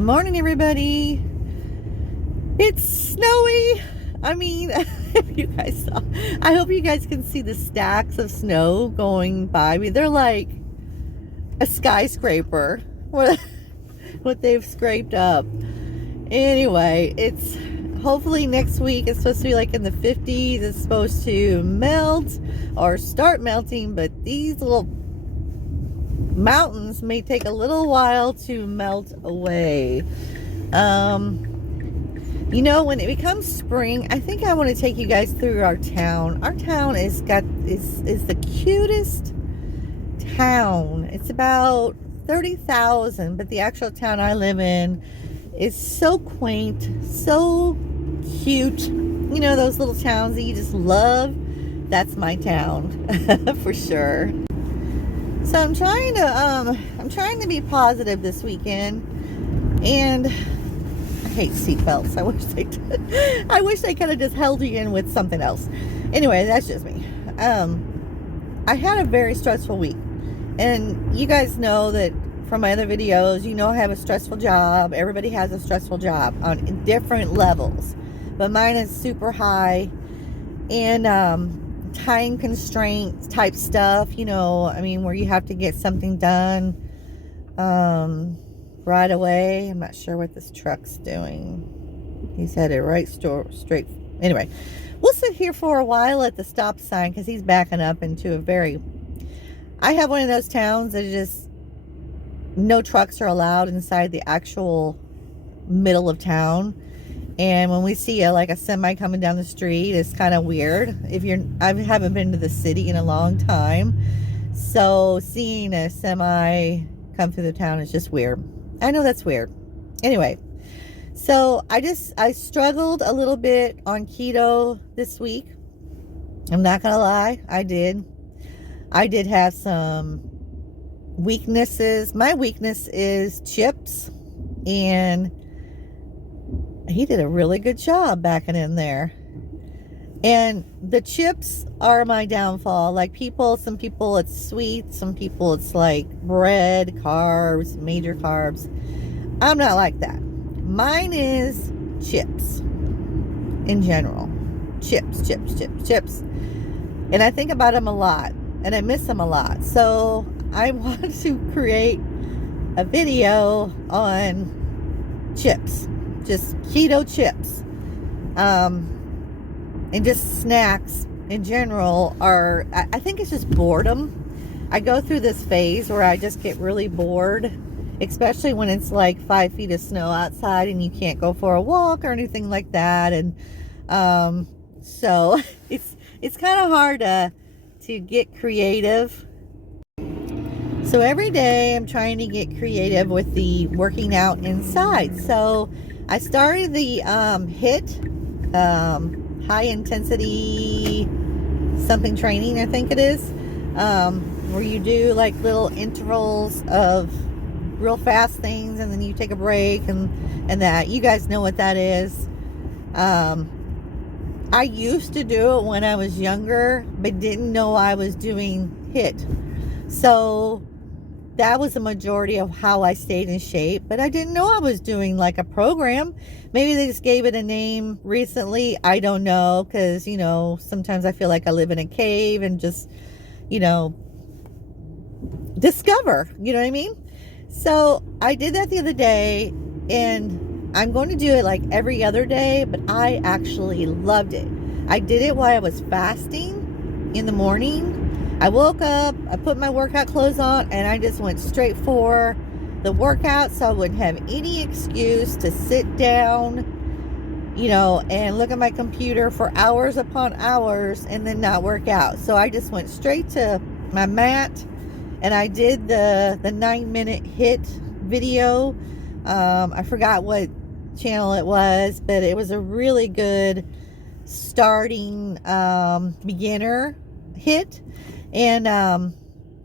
Good morning, everybody. It's snowy. I mean, if you guys saw, I hope you guys can see the stacks of snow going by me. They're like a skyscraper, what they've scraped up. Anyway, it's hopefully next week. It's supposed to be like in the 50s. It's supposed to melt or start melting, but these little mountains may take a little while to melt away. You know, when it becomes spring, I think I want to take you guys through our town. Our town is the cutest town. It's about 30,000, but the actual town I live in is so quaint, so cute. You know, those little towns that you just love. That's my town for sure. So I'm trying to be positive this weekend, and I hate seatbelts. I wish they could have just held you in with something else. Anyway, that's just me. I had a very stressful week, and you guys know that from my other videos. You know, I have a stressful job. Everybody has a stressful job on different levels, but mine is super high, and time constraints type stuff, you know, I mean, where you have to get something done right away. I'm not sure what this truck's doing. He's headed right straight. Anyway, we'll sit here for a while at the stop sign because he's backing up into a very, I have one of those towns that just no trucks are allowed inside the actual middle of town. And when we see like a semi coming down the street, it's kind of weird. I haven't been to the city in a long time, so seeing a semi come through the town is just weird. I know that's weird. Anyway, so I struggled a little bit on keto this week. I'm not gonna lie, I did have some weaknesses. My weakness is chips, and he did a really good job backing in there. And the chips are my downfall. Like some people it's sweet, some people it's like bread, carbs, major carbs. I'm not like that. Mine is chips in general. Chips. And I think about them a lot, and I miss them a lot. So I want to create a video on chips. Just keto chips, and just snacks in general are, I think it's just boredom. I go through this phase where I just get really bored, especially when it's like 5 feet of snow outside and you can't go for a walk or anything like that. And so it's kind of hard to get creative. So every day I'm trying to get creative with the working out inside. So I started the HIIT, high intensity something training, I think it is, where you do like little intervals of real fast things, and then you take a break, and that, you guys know what that is. I used to do it when I was younger, but didn't know I was doing HIIT. So that was the majority of how I stayed in shape, but I didn't know I was doing like a program. Maybe they just gave it a name recently. I don't know, because, you know, sometimes I feel like I live in a cave and just, you know, discover, you know what I mean? So I did that the other day, and I'm going to do it like every other day, but I actually loved it. I did it while I was fasting in the morning. I woke up, I put my workout clothes on, and I just went straight for the workout, so I wouldn't have any excuse to sit down, you know, and look at my computer for hours upon hours and then not work out. So I just went straight to my mat, and I did the 9-minute HIIT video. I forgot what channel it was, but it was a really good starting beginner HIIT. And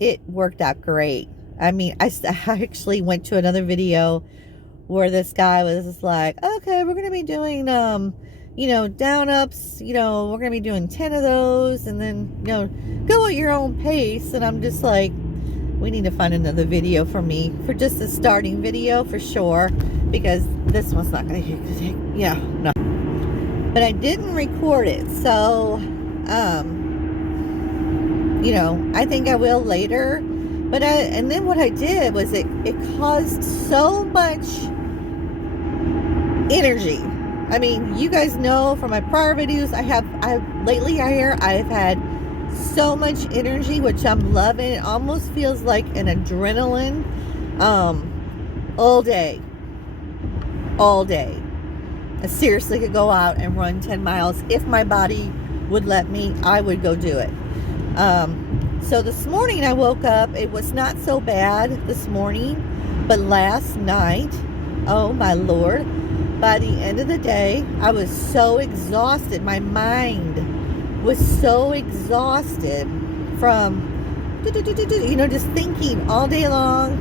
it worked out great. I mean, I actually went to another video where this guy was just like, okay, we're going to be doing, you know, down ups, you know, we're going to be doing 10 of those, and then, you know, go at your own pace. And I'm just like, we need to find another video for me, for just a starting video for sure. because this one's not going to, yeah, no. But I didn't record it, so, you know, I think I will later. But and then what I did was it caused so much energy. I mean, you guys know from my prior videos, lately I've had so much energy, which I'm loving. It almost feels like an adrenaline, all day. I seriously could go out and run 10 miles. If my body would let me, I would go do it. So this morning I woke up, it was not so bad this morning, but last night, oh my Lord, by the end of the day, I was so exhausted. My mind was so exhausted from, you know, just thinking all day long,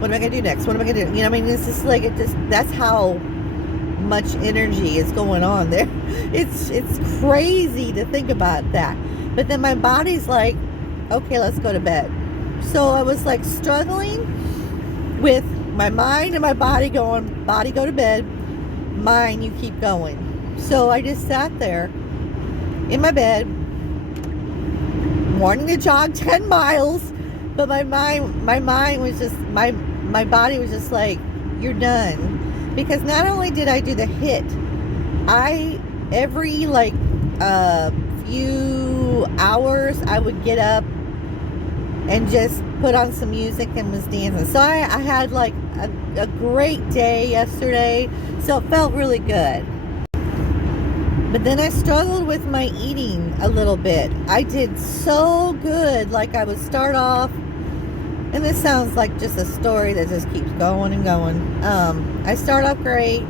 what am I going to do next? What am I going to do? You know, I mean, it's just like, that's how much energy is going on there. It's crazy to think about that. But then my body's like, okay, let's go to bed. So I was like struggling with my mind and my body going, body go to bed, mind you keep going. So I just sat there in my bed wanting to jog 10 miles, but my mind was just, my body was just like, you're done. Because not only did I do the HIIT, every like few hours I would get up and just put on some music and was dancing. So I had like a great day yesterday, so it felt really good. But then I struggled with my eating a little bit. I did so good, like I would start off, and this sounds like just a story that just keeps going and going. I start off great,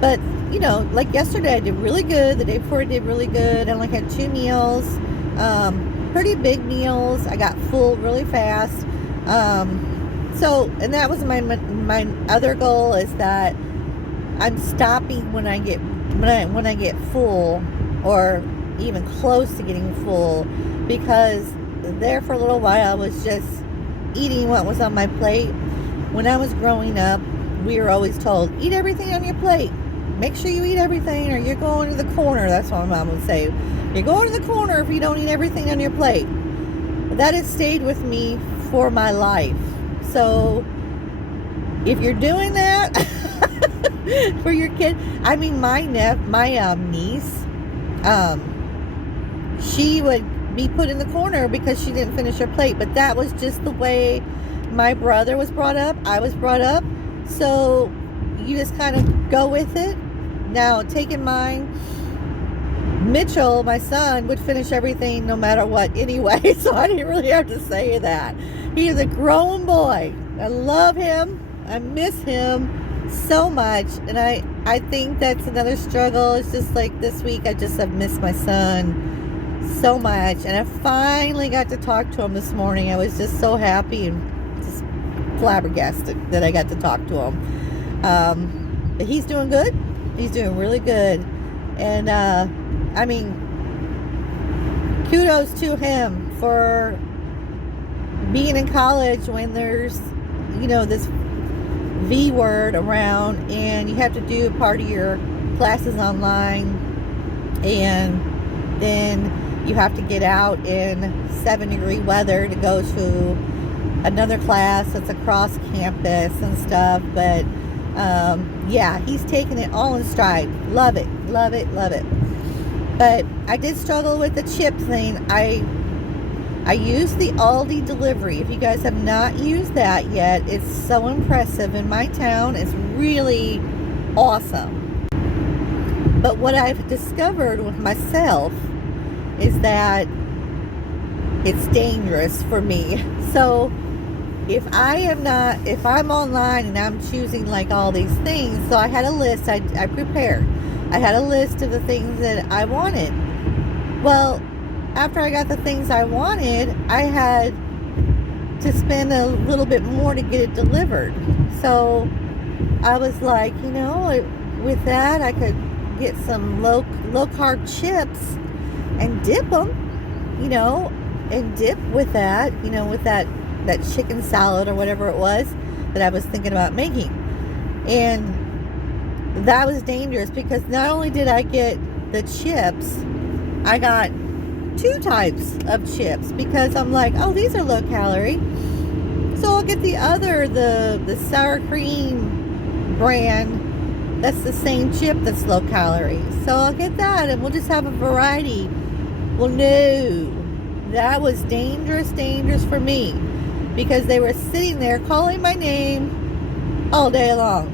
but you know, like yesterday I did really good, the day before I did really good. I only had 2 meals, pretty big meals. I got full really fast. So, and that was my other goal, is that I'm stopping when I get full, or even close to getting full, because there for a little while I was just eating what was on my plate. When I was growing up, we were always told, eat everything on your plate. Make sure you eat everything or you're going to the corner. That's what my mom would say. You're going to the corner if you don't eat everything on your plate. That has stayed with me for my life. So if you're doing that for your kid, I mean, my niece, she would be put in the corner because she didn't finish her plate. But that was just the way my brother was brought up. I was brought up. So you just kind of go with it. Now, take in mind, Mitchell, my son, would finish everything no matter what anyway, so I didn't really have to say that. He is a grown boy. I love him. I miss him so much, and I think that's another struggle. It's just like this week, I just have missed my son so much, and I finally got to talk to him this morning. I was just so happy and just flabbergasted that I got to talk to him. But he's doing good. He's doing really good. And I mean, kudos to him for being in college when there's, you know, this V word around and you have to do part of your classes online, and then you have to get out in 7-degree weather to go to another class that's across campus and stuff. But yeah, he's taking it all in stride. Love it, love it, love it. But I did struggle with the chip thing. I used the Aldi delivery. If you guys have not used that yet, it's so impressive in my town. It's really awesome. But what I've discovered with myself is that it's dangerous for me. So if I'm online and I'm choosing like all these things, so I had a list, I prepared. I had a list of the things that I wanted. Well, after I got the things I wanted, I had to spend a little bit more to get it delivered. So I was like, you know, with that, I could get some low carb chips and dip them, you know, and dip with that, you know, with that chicken salad or whatever it was that I was thinking about making. And that was dangerous because not only did I get the chips, I got 2 types of chips because I'm like, oh, these are low calorie. So I'll get the sour cream brand. That's the same chip that's low calorie. So I'll get that and we'll just have a variety. Well, no, that was dangerous for me because they were sitting there calling my name all day long.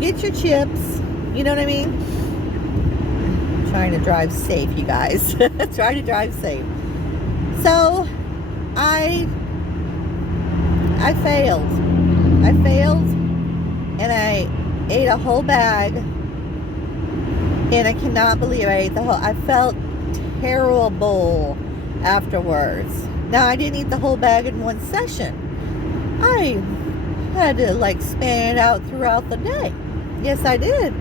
Get your chips. You know what I mean? I'm trying to drive safe, you guys. Try to drive safe. So I failed. And I ate a whole bag. And I cannot believe I ate the whole. I felt terrible afterwards. Now, I didn't eat the whole bag in one session. I had to like span it out throughout the day. Yes, I did.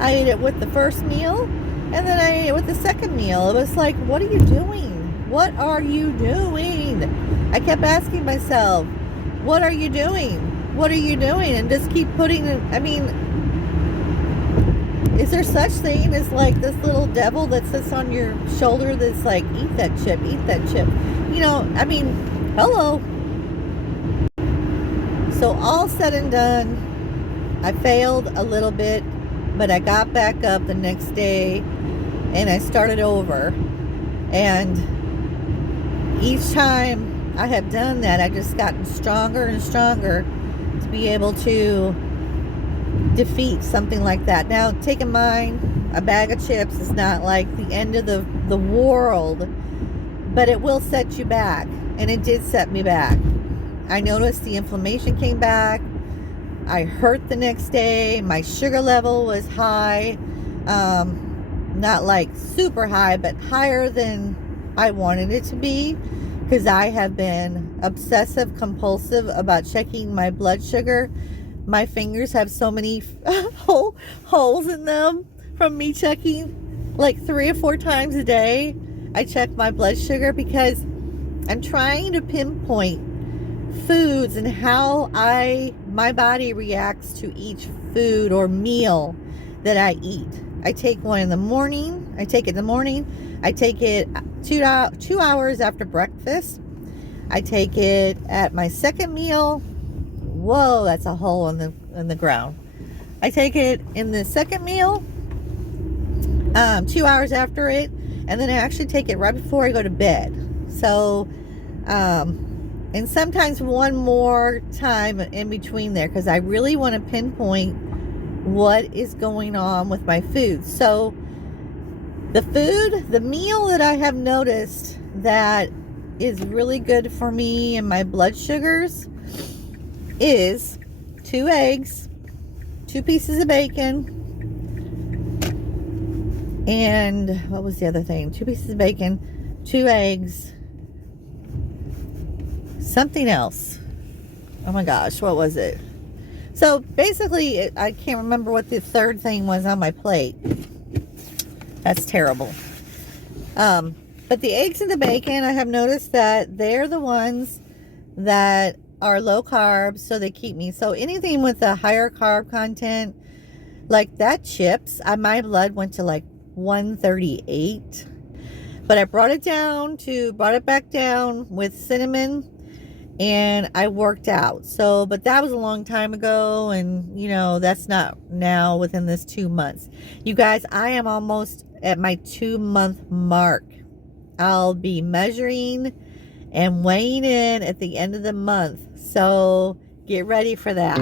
I ate it with the first meal, and then I ate it with the second meal. It was like, what are you doing? What are you doing? I kept asking myself, what are you doing? What are you doing? And just keep putting it. I mean, is there such thing as like this little devil that sits on your shoulder that's like, eat that chip, eat that chip? You know, I mean, hello. So all said and done, I failed a little bit, but I got back up the next day and I started over. And each time I have done that, I just gotten stronger and stronger to be able to defeat something like that. Now, take in mind, a bag of chips is not like the end of the world, but it will set you back. And it did set me back. I noticed the inflammation came back. I hurt the next day. My sugar level was high. Not like super high, but higher than I wanted it to be, because I have been obsessive compulsive about checking my blood sugar. My fingers have so many holes in them from me checking like 3 or 4 times a day. I check my blood sugar because I'm trying to pinpoint foods and how my body reacts to each food or meal that I eat. I take one in the morning. I take it in the morning. I take it 2 hours after breakfast. I take it at my second meal. Whoa, that's a hole in the ground. I take it in the second meal, 2 hours after it, and then I actually take it right before I go to bed. So, and sometimes one more time in between there, because I really want to pinpoint what is going on with my food. So the meal that I have noticed that is really good for me and my blood sugars is 2 eggs, 2 pieces of bacon, and what was the other thing? 2 pieces of bacon, 2 eggs, something else. Oh my gosh, what was it? So basically, I can't remember what the third thing was on my plate. That's terrible. But the eggs and the bacon, I have noticed that they're the ones that are low carb, so they keep me. So anything with a higher carb content, like that chips, my blood went to like 138. But I brought it back down with cinnamon, and I worked out. So, but that was a long time ago, and you know, that's not now within this 2 months. You guys, I am almost at my 2-month mark. I'll be measuring and weighing in at the end of the month. So get ready for that.